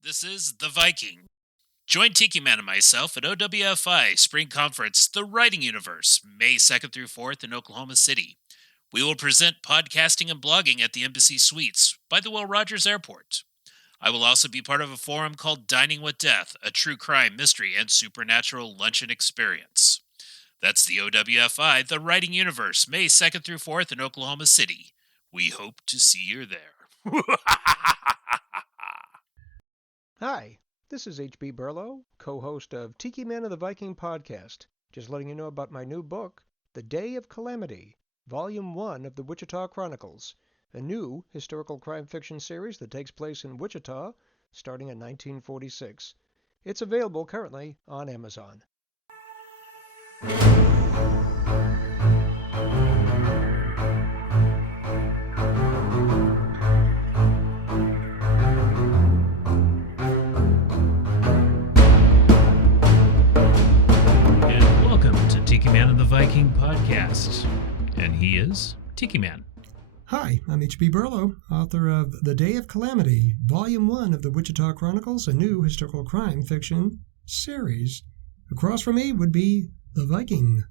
This is The Viking. Join Tiki Man and myself at OWFI Spring Conference, The Writing Universe, May 2nd through 4th in Oklahoma City. We will present podcasting and blogging at the Embassy Suites by the Will Rogers Airport. I will also be part of a forum called Dining with Death, a true crime, mystery, and supernatural luncheon experience. That's the OWFI, The Writing Universe, May 2nd through 4th in Oklahoma City. We hope to see you there. Hi, this is H.B. Burlow, co-host of Tiki Man and the Viking podcast. Just letting you know about my new book, The Day of Calamity, Volume 1 of the Wichita Chronicles, a new historical crime fiction series that takes place in Wichita starting in 1946. It's available currently on Amazon. Tiki Man and the Viking podcast, and he is Tiki Man. Hi, I'm H.B. Burlow, author of The Day of Calamity, Volume 1 of the Wichita Chronicles, a new historical crime fiction series. Across from me would be the Viking.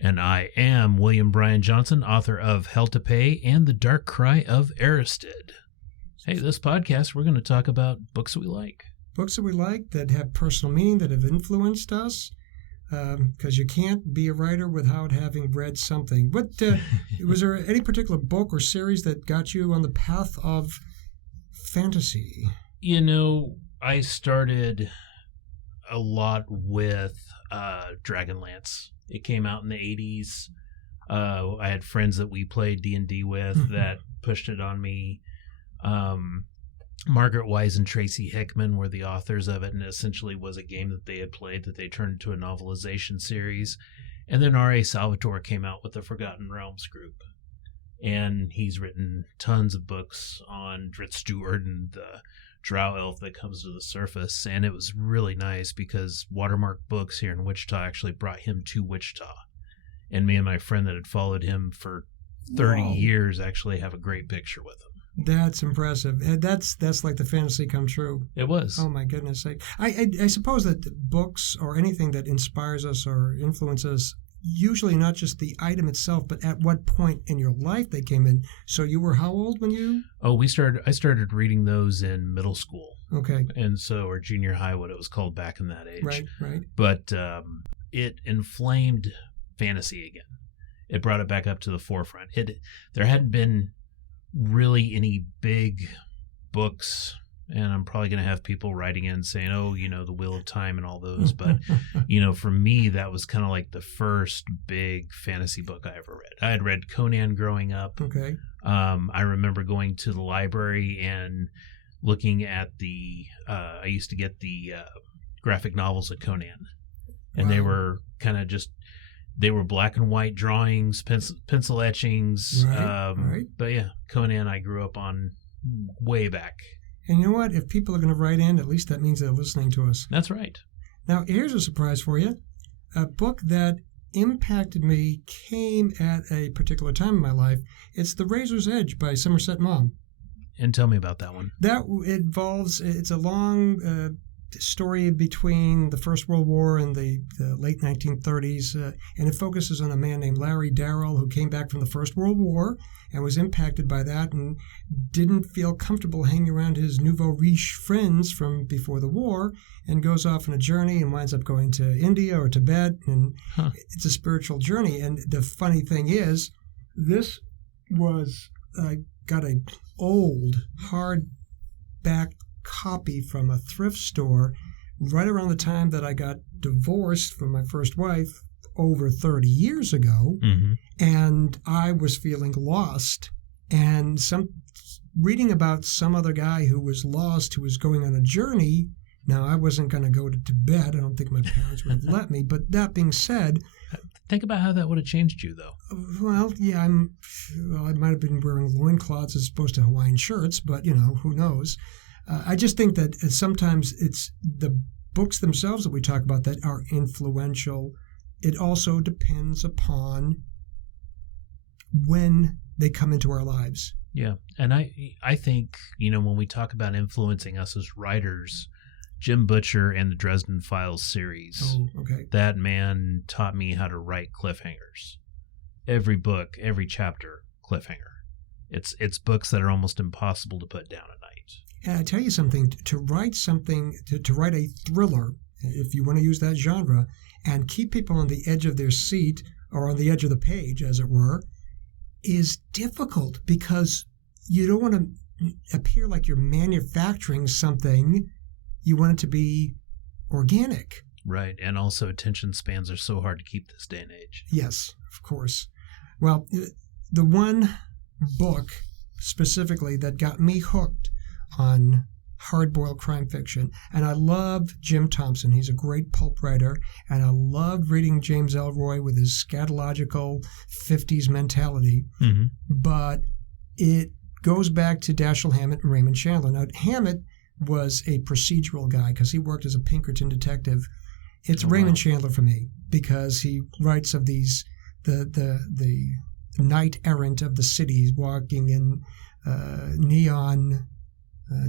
And I am William Bryan Johnson, author of Hell to Pay and The Dark Cry of Aristed. Hey, this podcast, we're going to talk about books that we like. Books that we like, that have personal meaning, that have influenced us. Because you can't be a writer without having read something. What was there any particular book or series that got you on the path of fantasy? You know, I started a lot with Dragonlance. It came out in the 80s. I had friends that we played D&D with that pushed it on me. Margaret Wise and Tracy Hickman were the authors of it, and it essentially was a game that they had played that they turned into a novelization series. And then R.A. Salvatore came out with the Forgotten Realms group, and he's written tons of books on Drizzt Stewart and the drow elf that comes to the surface, and it was really nice because Watermark Books here in Wichita actually brought him to Wichita, and me and my friend that had followed him for 30 years actually have a great picture with him. That's impressive. That's like the fantasy come true. It was. Oh my goodness! I suppose that books or anything that inspires us or influences, usually not just the item itself, but at what point in your life they came in. So you were how old when you? Oh, I started reading those in middle school. Okay. And so, or junior high, what it was called back in that age. Right. But it inflamed fantasy again. It brought it back up to the forefront. There hadn't been really any big books, and I'm probably going to have people writing in saying, oh, you know, The Wheel of Time and all those, but you know, for me that was kind of like the first big fantasy book I ever read. I had read Conan growing up. Okay. I remember going to the library and looking at I used to get the graphic novels of Conan, and They were kind of just, they were black and white drawings, pencil etchings. Right. But yeah, Conan I grew up on way back. And you know what? If people are going to write in, at least that means they're listening to us. That's right. Now, here's a surprise for you. A book that impacted me came at a particular time in my life. It's The Razor's Edge by Somerset Maugham. And tell me about that one. It's a long story between the First World War and the late 1930s, and it focuses on a man named Larry Darrell who came back from the First World War and was impacted by that and didn't feel comfortable hanging around his nouveau riche friends from before the war, and goes off on a journey and winds up going to India or Tibet, and It's a spiritual journey. And the funny thing is, this was got an old hardback copy from a thrift store right around the time that I got divorced from my first wife over 30 years ago. Mm-hmm. And I was feeling lost, and reading about some other guy who was lost, who was going on a journey. Now, I wasn't going to go to Tibet. I don't think my parents would let me. But that being said, think about how that would have changed you, though. Well, yeah, I might have been wearing loincloths as opposed to Hawaiian shirts, but, you know, who knows? I just think that sometimes it's the books themselves that we talk about that are influential. It also depends upon when they come into our lives. Yeah. And I think, when we talk about influencing us as writers, Jim Butcher and the Dresden Files series, okay. That man taught me how to write cliffhangers. Every book, every chapter, cliffhanger. It's books that are almost impossible to put down at night. And I tell you something, to write a thriller, if you want to use that genre, and keep people on the edge of their seat or on the edge of the page, as it were, is difficult because you don't want to appear like you're manufacturing something. You want it to be organic. Right. And also attention spans are so hard to keep this day and age. Yes, of course. Well, the one book specifically that got me hooked on hard-boiled crime fiction, and I love Jim Thompson. He's a great pulp writer, and I loved reading James Ellroy with his scatological 50s mentality. Mm-hmm. But it goes back to Dashiell Hammett and Raymond Chandler. Now, Hammett was a procedural guy because he worked as a Pinkerton detective. It's Raymond Chandler for me because he writes of these the knight errant of the cities walking in neon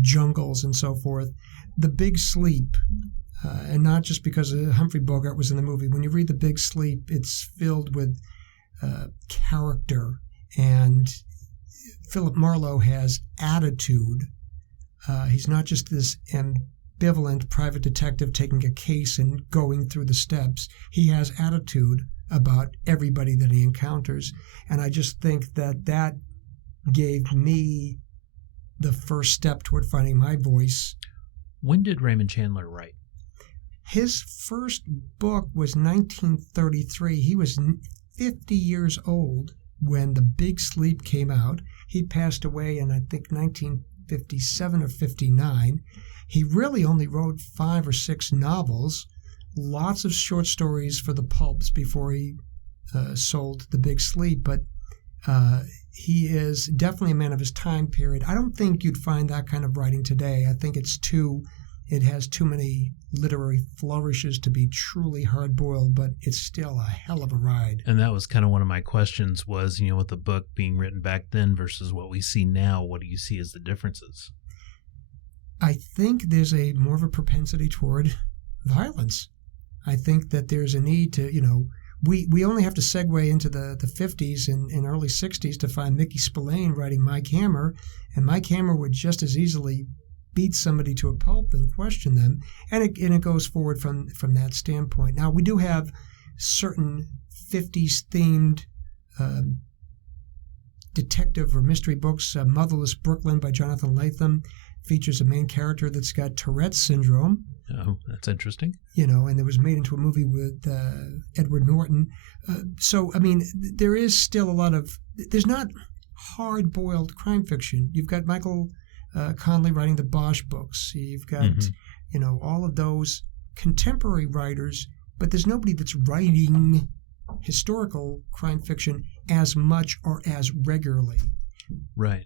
jungles and so forth. The Big Sleep, and not just because Humphrey Bogart was in the movie. When you read The Big Sleep, it's filled with character, and Philip Marlowe has attitude. He's not just this ambivalent private detective taking a case and going through the steps. He has attitude about everybody that he encounters. And I just think that gave me the first step toward finding my voice. When did Raymond Chandler write? His first book was 1933. He was 50 years old when The Big Sleep came out. He passed away in, I think, 1957 or 59. He really only wrote 5 or 6 novels, lots of short stories for the pulps before he sold The Big Sleep. But he is definitely a man of his time period. I don't think you'd find that kind of writing today. I think it has too many literary flourishes to be truly hard-boiled, but it's still a hell of a ride. And that was kind of one of my questions was, with the book being written back then versus what we see now, what do you see as the differences? I think there's more of a propensity toward violence. I think that there's a need to, we only have to segue into the 50s and early 60s to find Mickey Spillane writing Mike Hammer, and Mike Hammer would just as easily beat somebody to a pulp and question them, and it goes forward from that standpoint. Now, we do have certain 50s themed detective or mystery books. Motherless Brooklyn by Jonathan Latham features a main character that's got Tourette's syndrome. Oh, that's interesting. And it was made into a movie with Edward Norton. So, I mean, there is still a lot of... There's not hard-boiled crime fiction. You've got Michael Connelly writing the Bosch books. You've got, all of those contemporary writers, but there's nobody that's writing historical crime fiction as much or as regularly. Right.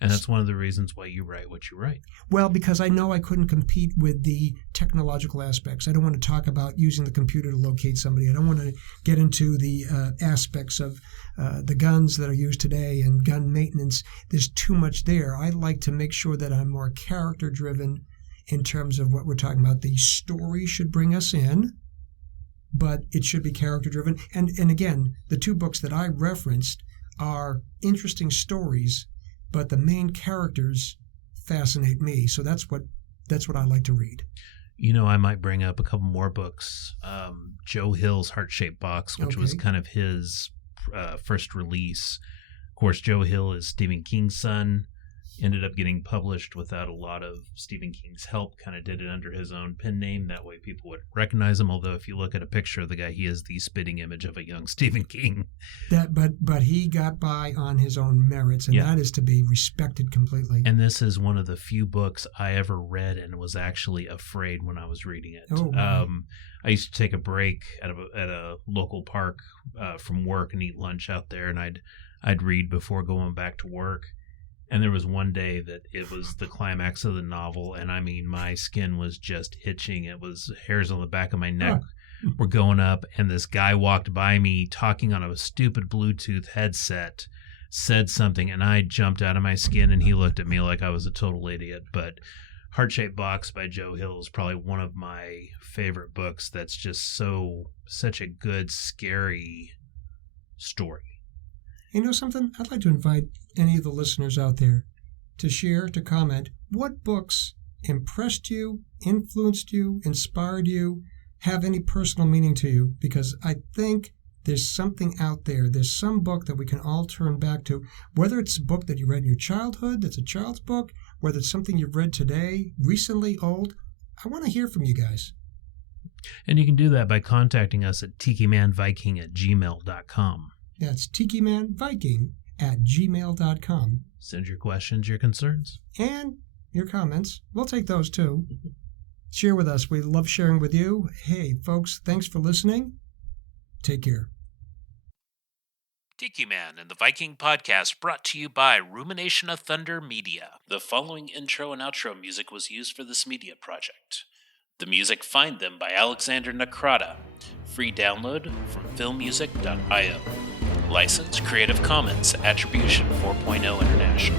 And that's one of the reasons why you write what you write. Well, because I know I couldn't compete with the technological aspects. I don't want to talk about using the computer to locate somebody. I don't want to get into the aspects of the guns that are used today and gun maintenance. There's too much there. I like to make sure that I'm more character-driven in terms of what we're talking about. The story should bring us in, but it should be character-driven. And again, the 2 books that I referenced are interesting stories, but the main characters fascinate me. So that's what I like to read. I might bring up a couple more books. Joe Hill's Heart-Shaped Box, which was kind of his first release. Of course, Joe Hill is Stephen King's son. Ended up getting published without a lot of Stephen King's help, kind of did it under his own pen name. That way people would recognize him. Although if you look at a picture of the guy, he is the spitting image of a young Stephen King. But he got by on his own merits, and that is to be respected completely. And this is one of the few books I ever read and was actually afraid when I was reading it. I used to take a break at a local park from work and eat lunch out there, and I'd read before going back to work. And there was one day that it was the climax of the novel, and I mean, my skin was just itching. It was hairs on the back of my neck were going up, and this guy walked by me talking on a stupid Bluetooth headset, said something, and I jumped out of my skin, and he looked at me like I was a total idiot. But Heart-Shaped Box by Joe Hill is probably one of my favorite books. That's just such a good, scary story. You know something? I'd like to invite any of the listeners out there to share, to comment, what books impressed you, influenced you, inspired you, have any personal meaning to you, because I think there's something out there. There's some book that we can all turn back to, whether it's a book that you read in your childhood, that's a child's book, whether it's something you've read today, recently, old. I want to hear from you guys. And you can do that by contacting us at TikimanViking@gmail.com. That's TikimanViking@gmail.com. Send your questions, your concerns. And your comments. We'll take those too. Share with us. We love sharing with you. Hey, folks, thanks for listening. Take care. Tiki Man and the Viking Podcast, brought to you by Rumination of Thunder Media. The following intro and outro music was used for this media project. The music Find Them by Alexander Nakrata. Free download from filmmusic.io. License Creative Commons Attribution 4.0 International.